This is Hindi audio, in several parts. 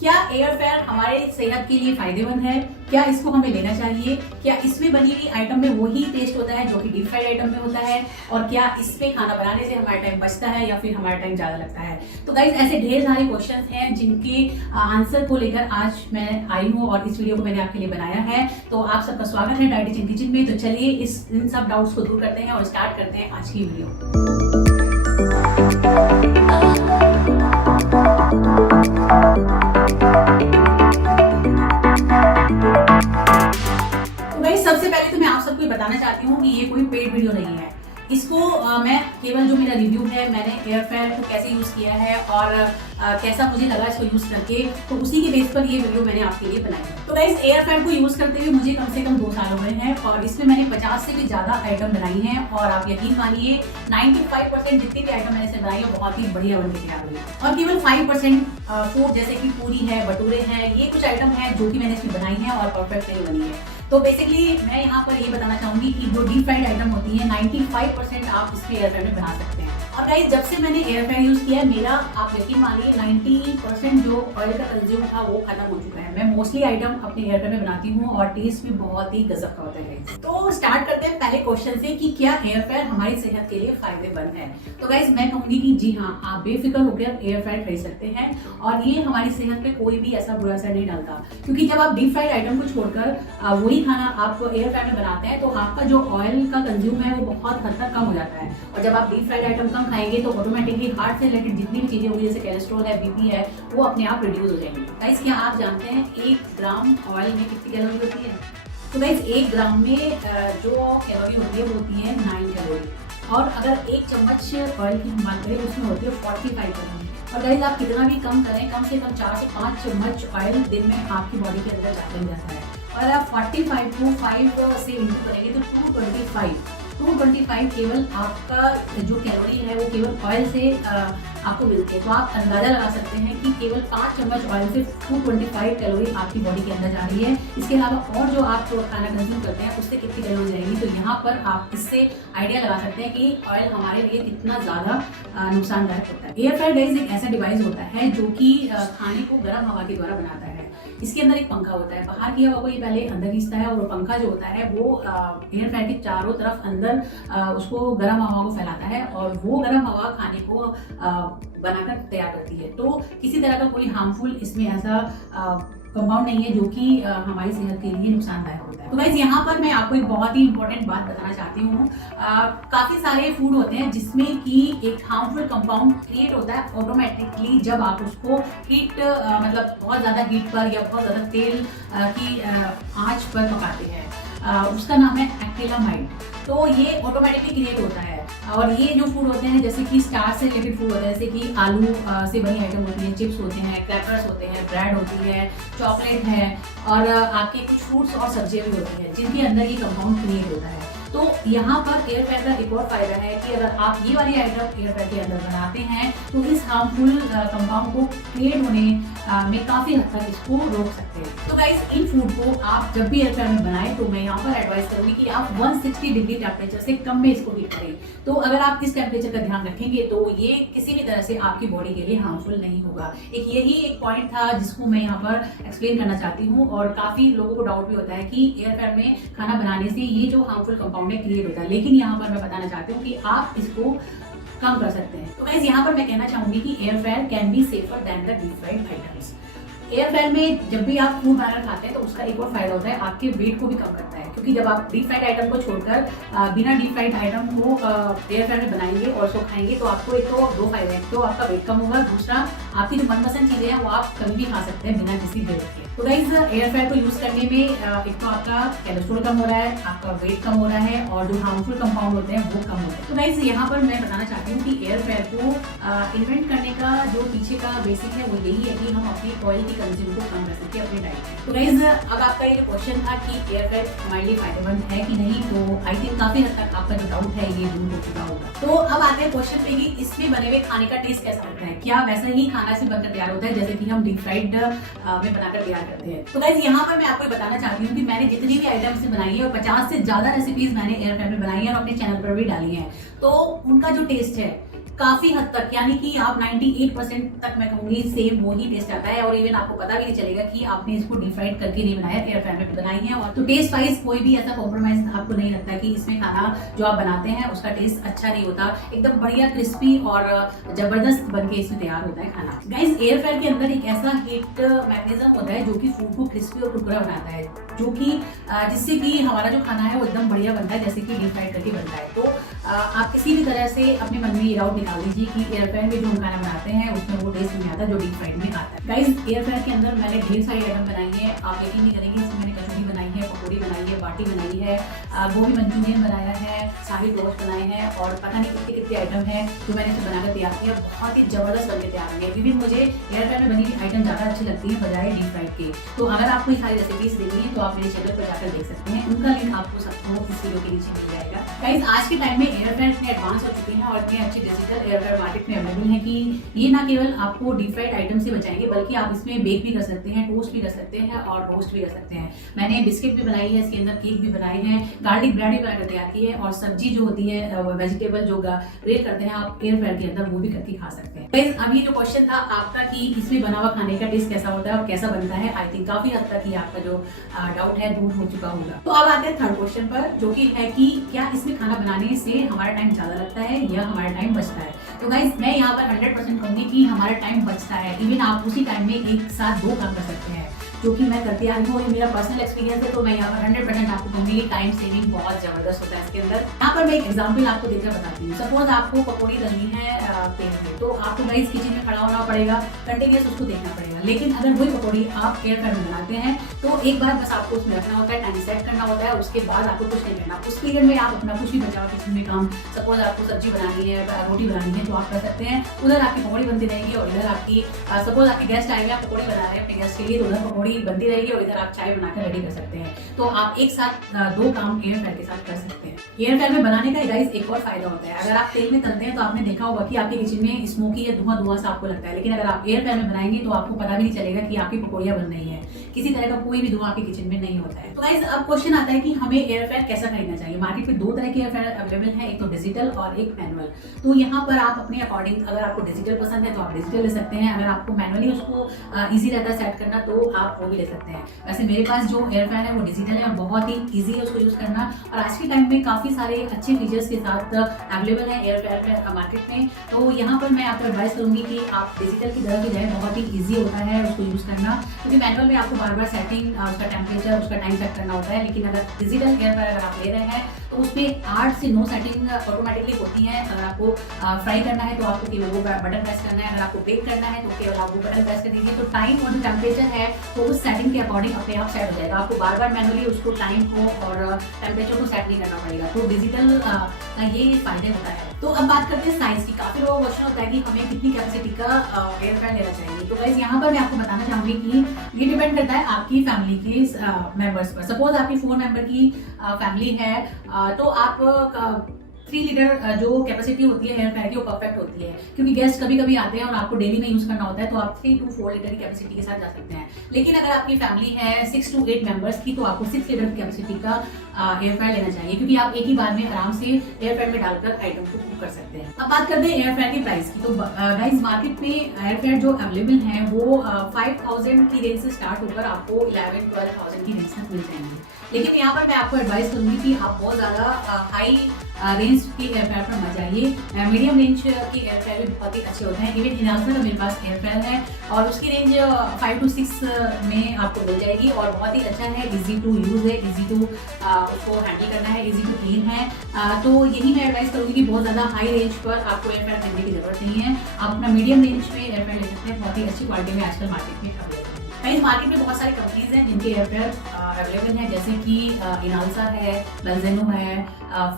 क्या एयर फ्रायर हमारे सेहत के लिए फायदेमंद है? क्या इसको हमें लेना चाहिए? क्या इसमें बनी हुई आइटम में वही टेस्ट होता है जो कि डीप फ्राइड आइटम में होता है? और क्या इसमें खाना बनाने से हमारा टाइम बचता है या फिर हमारा टाइम ज्यादा लगता है? तो गाइज ऐसे ढेर सारे क्वेश्चंस हैं जिनके आंसर को लेकर आज मैं आई हूँ और इस वीडियो को मैंने आपके लिए बनाया है। तो आप सबका स्वागत है डाइटिशियन किचन में। तो चलिए इन सब डाउट्स को दूर करते हैं और स्टार्ट करते हैं आज की वीडियो। सबसे पहले तो मैं आप सबको बताना चाहती हूँ कि ये कोई पेड वीडियो नहीं है। इसको मैं केवल जो मेरा रिव्यू है, मैंने एयर फ्रायर को कैसे यूज किया है और कैसा मुझे लगा इसको यूज करके, तो उसी के बेस पर ये वीडियो मैंने आपके लिए बनाई है। तो गाइस एयर फ्रायर को यूज करते हुए मुझे कम से कम 2 साल हो गए हैं और इसमें मैंने 50 से भी ज्यादा आइटम बनाई हैं और आप यकीन मानिए 95% जितनी भी आइटम मैंने बनाई है बहुत ही बढ़िया बन के तैयार हुई है। और केवल 5% फूड जैसे कि पूरी है, भटूरे हैं, ये कुछ आइटम है जो कि मैंने इसमें बनाई है और परफेक्ट नहीं बनी है। तो बेसिकली मैं यहाँ पर ये बताना चाहूंगी कि जो डीप फ्राइड आइटम होती है 95% आप इसमें एयर फ्रायर में बना सकते हैं। और गाइस जब से मैंने एयर फ्रायर यूज किया है, मेरा आप यकीन मानिए 90% जो ऑयल का कंज्यूम था वो खत्म हो चुका है। मैं मोस्टली आइटम अपने एयर फ्रायर में बनाती हूँ और टेस्ट भी बहुत ही गजब का होता है। तो स्टार्ट करते हैं पहले क्वेश्चन से कि क्या एयर फ्रायर हमारी सेहत के लिए फायदेमंद है। तो गाइस मैं कहूंगी कि जी हाँ, आप बेफिक्र होकर एयर फ्रायर खरीद सकते हैं और ये हमारी सेहत पे कोई भी ऐसा बुरा असर नहीं डालता, क्योंकि जब आप डीप फ्राइड आइटम को छोड़कर वही खाना आप एयर फ्रायर में बनाते हैं तो आपका जो ऑयल का कंज्यूम है वो बहुत हद तक कम हो जाता है। और जब आप डीप फ्राइड आइटम कम खाएंगे तो ऑटोमेटिकली हार्ट से रिलेटेड जितनी भी चीजें होंगी, जैसे कोलेस्ट्रॉल है, बीपी है, वो अपने आप रिड्यूस हो जाएंगी। गाइस क्या आप जानते हैं 1 ग्राम ऑयल में कितनी कैलोरी होती है? तो गाइस 1 ग्राम में जो कैलोरी होती है वो होती है 9 कैलोरी। और अगर 1 चम्मच ऑयल की हम बात करें उसमें होती है 45 कैलोरी। और गाइस आप कितना भी कम करें, कम से कम 4 से 5 चम्मच ऑयल दिन में आपकी बॉडी के अंदर जाता ही जाता है। और आप 45 को 5 से इंटू करेंगे तो 225 केवल आपका जो कैलोरी है वो केवल ऑयल से आपको मिलती है। तो आप अंदाजा लगा सकते हैं कि केवल 5 चम्मच ऑयल से 225 कैलोरी आपकी बॉडी के अंदर जा रही है। इसके अलावा और जो आप खाना कंज्यूम करते हैं उससे कितनी कैलोरी जाएगी, तो यहाँ पर आप इससे आइडिया लगा सकते हैं कि ऑयल हमारे लिए कितना ज़्यादा नुकसानदायक होता है। एयर फ्रायर गाइस एक ऐसा डिवाइस होता है जो कि खाने को गर्म हवा के द्वारा बनाता है। इसके अंदर एक पंखा होता है, बाहर की हवा को ये पहले अंदर खींचता है और वो पंखा जो होता है वो एयर फ्रायर के चारों तरफ अंदर उसको गर्म हवा को फैलाता है और वो गर्म हवा खाने को बनाकर तैयार करती है। तो किसी तरह का कोई हार्मफुल इसमें ऐसा कंपाउंड नहीं है जो कि हमारी सेहत के लिए नुकसानदायक होता है। तो गाइस यहाँ पर मैं आपको एक बहुत ही इंपॉर्टेंट बात बताना चाहती हूँ। काफी सारे फूड होते हैं जिसमें कि एक हार्मफुल कंपाउंड क्रिएट होता है ऑटोमेटिकली जब आप उसको हीट मतलब बहुत ज्यादा हीट पर या बहुत ज्यादा तेल की आंच पर पकाते हैं। उसका नाम है एक्रिलामाइड। तो ये ऑटोमेटिकली क्रिएट होता है। और ये जो फूड होते हैं जैसे कि स्टार्च से रिलेटेड फूड होते हैं, जैसे कि आलू से बनी आइटम होती है, चिप्स होते हैं, क्रैकर्स होते हैं, ब्रेड होती है, चॉकलेट है और आपके कुछ फ्रूट्स और सब्जियां भी होती हैं जिनके अंदर ये कंपाउंड क्रिएट होता है। तो यहाँ पर एयर फ्रायर का एक और फायदा है कि अगर आप ये वाली आइटम एयर फ्रायर के अंदर बनाते हैं तो इस हार्मफुल कंपाउंड को क्रिएट होने में काफी हद तक इसको रोक सकते हैं। तो गाइस इन फूड को आप जब भी एयर फ्रायर में बनाएं तो मैं यहाँ पर एडवाइस करूंगी कि आप 160 डिग्री टेम्परेचर से कम में इसको हीट करें। तो अगर आप इस टेम्परेचर का ध्यान रखेंगे तो ये किसी भी तरह से आपकी बॉडी के लिए हार्मफुल नहीं होगा। यही एक पॉइंट था जिसको मैं यहाँ पर एक्सप्लेन करना चाहती हूँ। और काफी लोगों को डाउट भी होता है कि एयर फ्रायर में खाना बनाने से ये जो हार्मफुल कंपाउंड है क्रिएट होता है, लेकिन यहाँ पर मैं बताना चाहती हूँ कि आप इसको कम कर सकते हैं। तो गाइस यहाँ पर मैं कहना चाहूंगी कि air fryer can be safer than the deep fried items. Air fryer में जब भी आप फूड बनाकर खाते हैं तो उसका एक और फायदा होता है, आपके वेट को भी कम करता है। क्योंकि जब आप डीप फ्राइड आइटम को छोड़कर बिना डीप फ्राइड आइटम को एयर फ्रायर में बनाएंगे और उसको खाएंगे तो आपको एक तो 2 फायदे हैं। तो आपका वेट कम होगा, दूसरा आपकी जो मनपसंद चीजें हैं वो आप कभी भी खा सकते हैं बिना किसी वेट के। तो गाइस एयर फ्रायर को यूज करने में एक तो आपका कोलेस्ट्रॉल कम हो रहा है, आपका वेट कम हो रहा है और जो हार्मफुल कंपाउंड होते हैं वो कम होते हैं। तो गाइस यहाँ पर मैं बताना चाहती हूँ कि एयर फ्रायर को इन्वेंट करने का जो पीछे का बेसिक है वो यही है कि हम अपनी ऑयल की कंज्यूम को कम कर सके अपने डाइट में। तो गाइस अब आपका ये क्वेश्चन था कि एयर फ्रायर हमारे लिए फायदेमंद है कि नहीं, तो आई थिंक काफी हद तक आपका जो डाउट है ये दूर हो चुका होगा। तो अब आते हैं क्वेश्चन पे कि इसमें बने हुए खाने का टेस्ट कैसा होता है, क्या वैसा ही खाना से बनकर तैयार होता है जैसे कि हम डीप फ्राइड में बनाकर तैयार करते हैं। तो गाइस यहाँ पर मैं आपको बताना चाहती हूँ कि मैंने जितनी भी आइटम्स से बनाई है और 50 से ज्यादा रेसिपीज मैंने एयर फ्रायर में बनाई है और अपने चैनल पर भी डाली है, तो उनका जो टेस्ट है काफी हद तक, यानी कि आप 98% तक मैं कहूंगी सेम वही टेस्ट आता है। और इवन आपको पता भी नहीं चलेगा कि आपने इसको डीप फ्राइड करके नहीं बनाया, एयर फ्रायर में बनाई है। और तो टेस्ट वाइज कोई भी ऐसा कॉम्प्रोमाइज आपको नहीं लगता कि इसमें खाना जो आप बनाते हैं उसका टेस्ट अच्छा नहीं होता, एकदम बढ़िया क्रिस्पी और जबरदस्त बन के इसमें तैयार होता है खाना। गाइस, एयर फ्रायर के अंदर एक ऐसा हीट मैकेनिज्म होता है जो कि फूड को क्रिस्पी और कुरकुरा बनाता है, जो कि जिससे कि हमारा जो खाना है वो एकदम बढ़िया बनता है, जैसे कि डीप फ्राइड करके बनता है। तो आप किसी भी तरह से अपने मन में ये डाउट निकाल दीजिए कि एयर फ्रायर में जो हम खाना बनाते हैं उसमें वो टेस्ट नहीं आता जो डीप फ्राइड में आता है। गाइस, एयर फ्रायर के अंदर मैंने ढेर सारी आइटम बनाई है, आप यकीन नहीं करेंगे। इसमें मैंने कचौड़ी बनाई है, पकौड़ी बनाई है, बाटी बनाई है, गोभी मंचूरियन बनाया है, शाही टोस्ट बनाए हैं, और पता नहीं कितने कितने आइटम है जो मैंने इसे बनाकर तैयार किया। बहुत ही जबरदस्त बनके तैयार हुई है। इवन मुझे एयर फ्रायर में बनी हुई आइटम ज़्यादा अच्छी लगती है बजाय डीप फ्राइड के। तो अगर आपको ये सारी रेसिपीज देखनी है तो आप मेरे चैनल पर जाकर देख सकते हैं, उनका लिंक आपको इस वीडियो के नीचे मिल जाएगा। गाइस, आज के टाइम में एयर फ्रायर इतने एडवांस हो चुके हैं और इतने अच्छे डिजिटल एयर फ्रायर मार्केट में अवेलेबल है कि ये ना केवल आपको डीप फ्राइड आइटम से बचाएंगे, बल्कि आप इसमें बेक भी कर सकते हैं, टोस्ट भी कर सकते हैं और रोस्ट भी कर सकते हैं। मैंने बिस्किट भी बनाई है, इसके अंदर केक भी बनाए हैं, गार्लिक ब्रेड भी बनाकर तैयार की है, और सब्जी जो होती है वेजिटेबल जो ग्रिल करते हैं आप एयर फ्रायर के अंदर, वो भी करके खा सकते हैं। गाइस, अब ये जो क्वेश्चन था आपका कि इसमें बना हुआ खाने का टेस्ट कैसा होता है और कैसा बनता है, आई थिंक काफी हद तक ये आपका जो डाउट है दूर हो चुका होगा। तो अब आते हैं थर्ड क्वेश्चन पर, जो कि है कि क्या इसमें खाना बनाने से हमारा टाइम ज्यादा लगता है या हमारा टाइम बचता है। तो गाइस, मैं यहाँ पर 100% कहूंगी कि हमारा टाइम बचता है। इवन आप उसी टाइम में एक साथ 2 काम कर सकते हैं, जो कि मैं करती आ रही हूँ, मेरा पर्सनल एक्सपीरियंस है। तो मैं यहाँ पर 100% आपको कहूंगी कि टाइम सेविंग बहुत जबरदस्त होता है इसके अंदर। यहाँ पर मैं एक एग्जांपल आपको देकर बताती हूँ। सपोज आपको पकौड़ी तलनी है तेल में, तो आपको गाइस किचन में खड़ा होना पड़ेगा, कंटिन्यूस उसको देखना पड़ेगा। लेकिन अगर वही पकौड़ी आप एयर फ्रायर में बनाते हैं तो एक बार बस आपको उसमें रखना होता है, टाइम सेट करना होता है, उसके बाद आपको कुछ नहीं करना। उस पीरियड में आप अपना कुछ भी बचा किचन में काम, सपोज आपको सब्जी बनानी है, रोटी बनानी है, तो आप कर सकते हैं। उधर आपकी पकौड़ी बनती रहेगी और इधर आपकी सपोज आपके गेस्ट आए हुए, आप पकौड़ी बना रहे हैं अपने गेस्ट के लिए, तो उधर पकौड़ी बनती रहेगी और इधर आप चाय बनाकर रेडी कर सकते हैं। तो आप एक साथ 2 काम एयर फ्रायर के साथ कर सकते हैं। एयर फ्रायर में बनाने का गाइस एक और फायदा होता है, अगर आप तेल में तलते हैं तो आपने देखा होगा कि आपके किचन में स्मोकी या धुआं सा आपको लगता है, लेकिन अगर आप एयर फ्रायर में बनाएंगे तो आपको पता भी नहीं चलेगा कि आपकी पकौड़ियां बन रही हैं, किसी तरह का कोई भी धुआं आपके किचन में नहीं होता है। तो गाइस, अब क्वेश्चन आता है कि हमें एयर फ्रायर कैसा खरीदना चाहिए। मार्केट में 2 तरह के एयर फ्रायर अवेलेबल है, एक तो डिजिटल और एक मैनुअल। तो यहाँ पर आप अपने अकॉर्डिंग, अगर आपको डिजिटल पसंद है तो आप डिजिटल ले सकते हैं, अगर आपको मैनुअली उसको ईजी रहता है सेट करना तो आप वो भी ले सकते हैं। वैसे मेरे पास जो एयर फ्रायर है वो डिजिटल है और बहुत ही ईजी है उसको यूज करना, और आज के टाइम में काफी सारे अच्छे फीचर्स के साथ अवेलेबल है एयर फ्रायर में मार्केट में। तो यहाँ पर मैं आपको एडवाइस करूंगी कि आप डिजिटल की तरफ जाए, बहुत ही ईजी होता है उसको यूज करना, क्योंकि मैनुअल में आपको बार बार सेटिंग, उसका टेम्परेचर, उसका टाइम सेट करना होता है। लेकिन अगर डिजिटल एयर फ्रायर अगर आप ले रहे हैं तो उसमें 8 से 9 सेटिंग ऑटोमेटिकली होती है। अगर आपको फ्राई करना है तो आपको केवल वो बटन प्रेस करना है, अगर आपको बेक करना है तो केवल आप वो बटन प्रेस कर दीजिए। तो टाइम और जो टेम्परेचर है वो उस सेटिंग के अकॉर्डिंग अपने आप सेट हो जाएगा, आपको बार बार मैनुअली उसको टाइम को और टेम्परेचर को सेट नहीं करना पड़ेगा। तो डिजिटल का ये फायदे होता है। तो अब बात करते हैं साइज की। काफी लोगों का क्वेश्चन होता है कि हमें कितनी कैपेसिटी का एयर फ्रायर लेना चाहिए। तो गाइस, यहाँ पर मैं आपको बताना चाहूंगी कि ये डिपेंड करता है आपकी फैमिली के मेंबर्स पर। सपोज आपकी 4 मेंबर की फैमिली है, तो आप 3 लीटर जो कैपेसिटी होती है एयर फ्रायर की वो परफेक्ट होती है, क्योंकि गेस्ट कभी कभी आते हैं और आपको डेली में यूज करना होता है, तो आप 3 to 4 लीटर की कैपेसिटी के साथ जा सकते हैं। लेकिन अगर आपकी फैमिली है 6 to 8 मेंबर्स की, तो आपको 6 लीटर की कैपेसिटी का एयर फ्रायर लेना चाहिए, क्योंकि आप एक ही बार में आराम से एयर फ्रायर में डालकर आइटम को कुक कर सकते हैं। अब बात करते हैं एयर फ्रायर की प्राइस की। तो गाइस, मार्केट में एयर फ्रायर जो अवेलेबल है वो 5000 की रेंज से स्टार्ट होकर आपको 11-12,000 की रेंज तक मिल जाएंगे। लेकिन यहाँ पर मैं आपको एडवाइस करूंगी कि आप बहुत ज्यादा हाई रेंज की एयर फ्रायर पर मत जाइए। मीडियम रेंज के एयर फ्रायर भी बहुत ही अच्छे होते हैं। इवन हिनाल्सा का मेरे पास एयर फ्रायर है और उसकी रेंज 5 to 6 में आपको मिल जाएगी और बहुत ही अच्छा है, इजी टू यूज है, इजी टू उसको हैंडल करना है, इजी टू क्लीन है। तो यही मैं एडवाइस करूंगी कि बहुत ज्यादा हाई रेंज पर आपको एयर फ्रायर खरीदने की जरूरत नहीं है, आप अपना मीडियम रेंज में एयर फ्रायर ले सकते हैं। बहुत ही अच्छी क्वालिटी में आजकल मार्केट में अवेलेबल है। गाइस, मार्केट में बहुत सारी कंपनीज हैं जिनके एयर फ्रायर अवेलेबल हैं, जैसे कि हिनाल्सा है, बेल्जेनो है,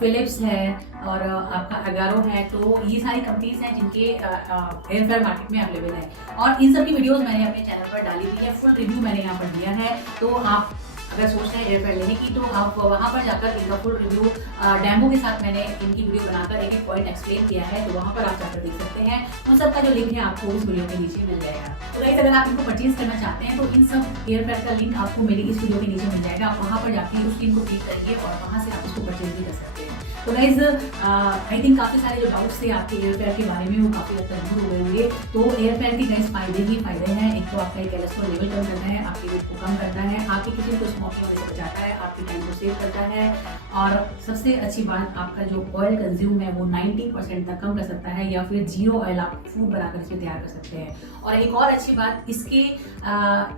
फिलिप्स है और आपका अगारो है। तो ये सारी कंपनीज हैं जिनके एयर फ्रायर मार्केट में अवेलेबल है और इन सब की वीडियोस मैंने अपने चैनल पर डाली हुई है, फुल रिव्यू मैंने यहाँ पर दिया है। तो आप अगर सोच रहे हैं एयर फ्रायर लेने की तो आप वहाँ पर जाकर इनका फुल रिव्यू डेमो के साथ मैंने इनकी वीडियो बनाकर एक एक पॉइंट एक्सप्लेन किया है, तो वहाँ पर आप जाकर देख सकते हैं। उन सब का जो लिंक है आपको इस वीडियो के नीचे मिल जाएगा। तो गाइस, अगर आप इनको परचेज करना चाहते हैं तो इन सब एयर फ्रायर का लिंक आपको मेरी इस वीडियो के नीचे मिल जाएगा। आप वहाँ पर जाकर उस लिंक को क्लिक करिए और वहाँ से आप इसको परचेज भी कर सकते हैं। तो गाइज आई थिंक काफ़ी सारे जो डाउट्स थे आपके एयर फेयर के बारे में वो काफ़ी हद तक दूर हो गए होंगे। तो एयर फेयर के गाइज फायदे ही फायदे हैं। एक तो आपका कोलेस्ट्रॉल लेवल कम करता है, आपके वेट को कम करता है, आपकी किचन को स्मोकिंग होने से बचाता है, आपकी टाइम को सेव करता है, और सबसे अच्छी बात आपका जो ऑयल कंज्यूम है वो 90% तक कम कर सकता है, या फिर जीरो ऑयल आप फूड बनाकर इसमें तैयार कर सकते हैं। और एक और अच्छी बात, इसके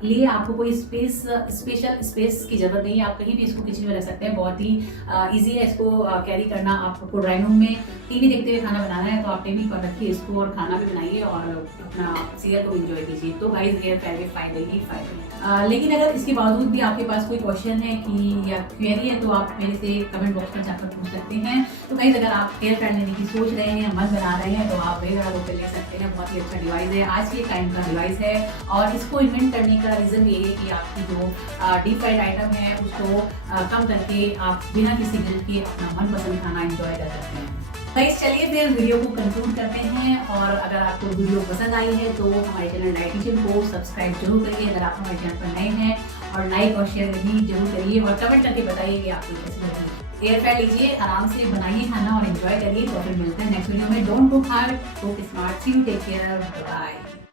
लिए आपको कोई स्पेशल स्पेस की जरूरत नहीं है, आप कहीं भी इसको किचन में रख सकते हैं। बहुत ही ईजी है इसको कैरी करना। आपको ड्राइंग रूम में टीवी देखते हुए खाना बनाना है तो आप टीवी पर रखिए इसको और खाना भी बनाइए और अपना सीरियल को एंजॉय कीजिए। तो गाइस एयर फेयर के फायदे ही फायदे हैं। लेकिन अगर इसके बावजूद भी आपके पास कोई क्वेश्चन है कि या क्वेरी है तो आप मेरे से कमेंट बॉक्स में जाकर पूछ सकते हैं। तो गाइस अगर आप एयर फेयर लेने की सोच रहे हैं, मन बना रहे हैं, तो आप बेहद होकर ले सकते हैं। बहुत ही अच्छा डिवाइस है, आज के टाइम का डिवाइस है, और इसको इन्वेंट करने का रीज़न ये है कि आपकी जो डीप फ्राइड आइटम है उसको कम करके आप बिना किसी गिल्ट के अपना मनपसंद खाना एंजॉय कर सकते हैं। गाइस चलिए फिर वीडियो को कंक्लूड करते हैं, और अगर आपको वीडियो पसंद आई है तो हमारे चैनल डाइट किचन को सब्सक्राइब जरूर करिए अगर आप हमारे चैनल पर नए हैं, और लाइक और शेयर भी जरूर करिए, और कमेंट करके बताइए कि आपको कैसी लगी। एयर फेयर लीजिए, आराम से बनाइए खाना और एंजॉय करिए। तो फिर मिलते हैं नेक्स्ट वीडियो में। Don't cook hard, cook smart. See you, take care, bye.